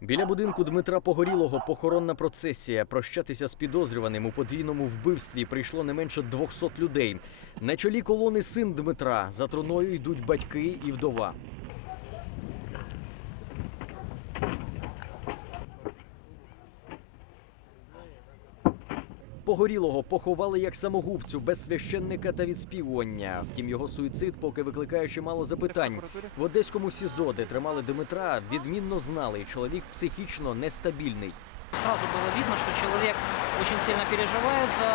Біля будинку Дмитра Погорілого похоронна процесія. Прощатися з підозрюваним у подвійному вбивстві прийшло не менше 200 людей. На чолі колони син Дмитра. За труною йдуть батьки і вдова. Погорілого поховали як самогубцю без священника та відспівування. Втім, його суїцид поки викликає чимало запитань. В одеському СІЗО, де тримали Дмитра, відмінно знали, чоловік психічно нестабільний. Сразу було видно, що чоловік дуже сильно переживає за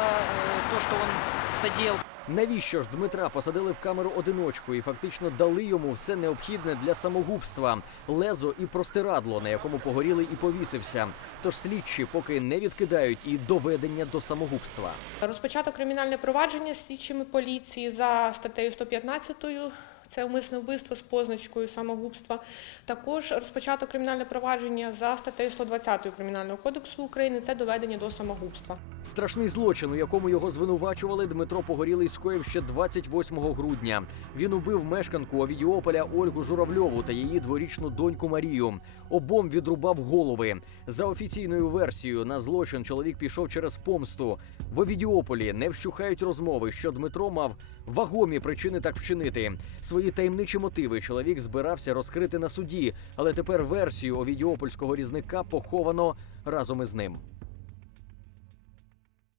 те, що він содел. Навіщо ж Дмитра посадили в камеру одиночку і фактично дали йому все необхідне для самогубства лезо і простирадло, на якому погоріли і повісився. Тож слідчі поки не відкидають і доведення до самогубства. Розпочато кримінальне провадження слідчими поліції за статтею 115 це умисне вбивство з позначкою самогубства. Також розпочато кримінальне провадження за статтею 120 Кримінального кодексу України це доведення до самогубства. Страшний злочин, у якому його звинувачували, Дмитро Погорілий скоїв ще 28 грудня. Він убив мешканку Овідіополя Ольгу Журавльову та її дворічну доньку Марію. Обом відрубав голови. За офіційною версією, на злочин чоловік пішов через помсту. В Овідіополі не вщухають розмови, що Дмитро мав вагомі причини так вчинити. Свої таємничі мотиви чоловік збирався розкрити на суді, але тепер версію овідіопольського різника поховано разом із ним.